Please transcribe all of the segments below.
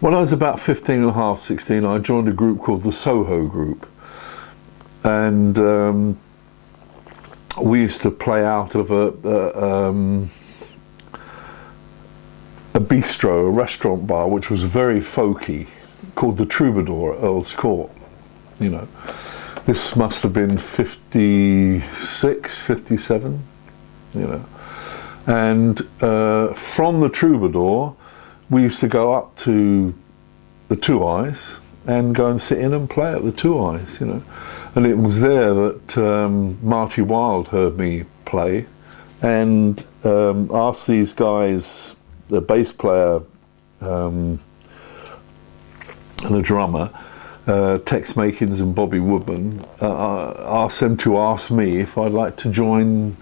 When I was about 15 and a half, 16, I joined a group called the Soho Group. And we used to play out of a bistro, a restaurant bar, which was very folky, called the Troubadour at Earl's Court. You know, this must have been 56, 57, you know. And from the Troubadour, we used to go up to the Two Eyes and go and sit in and play at the Two Eyes, you know. And it was there that Marty Wilde heard me play and asked these guys, the bass player and the drummer, Tex Makins and Bobby Woodman, asked them to ask me if I'd like to join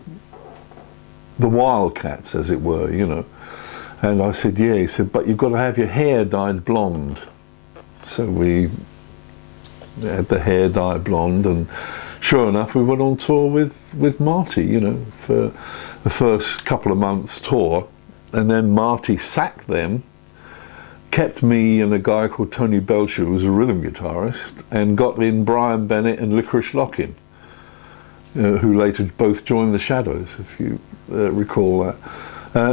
the Wildcats, as it were, you know. And I said, yeah. He said, but you've got to have your hair dyed blonde. So we had the hair dyed blonde, and sure enough, we went on tour with Marty, you know, for the first couple of months tour. And then Marty sacked them, kept me and a guy called Tony Belcher, who was a rhythm guitarist, and got in Brian Bennett and Licorice Lockin, who later both joined the Shadows, if you recall that.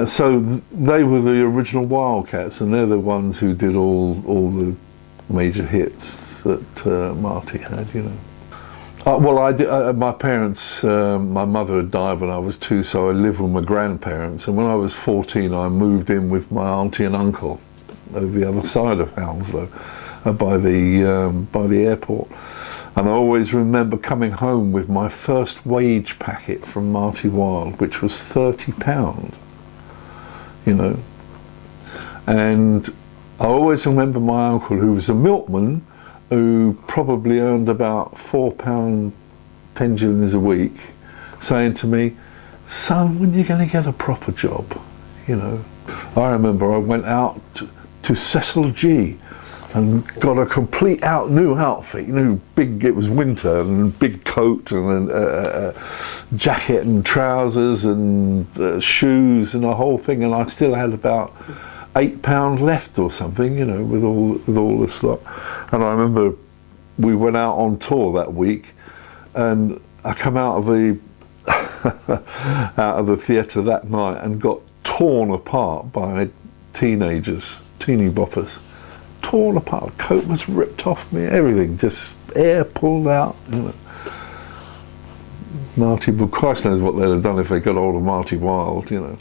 So they were the original Wildcats, and they're the ones who did all the major hits that Marty had, you know. Well, I did, my parents, my mother had died when I was 2, so I lived with my grandparents, and when I was 14 I moved in with my auntie and uncle over the other side of Hounslow, by the airport. And I always remember coming home with my first wage packet from Marty Wilde, which was £30, you know. And I always remember my uncle, who was a milkman, who probably earned about £4, 10 shillings a week, saying to me, son, when are you going to get a proper job, you know. I remember I went out to Cecil G and got a complete new outfit, you know, big, it was winter, and big coat and a jacket and trousers and shoes and the whole thing, and I still had about £8 left or something, you know, with all this lot. And I remember we went out on tour that week, and I come out of the theatre that night and got torn apart by teenagers, teeny boppers. Torn apart, coat was ripped off me, everything, just air pulled out, you know. Marty, well, Christ knows what they'd have done if they got hold of Marty Wilde, you know.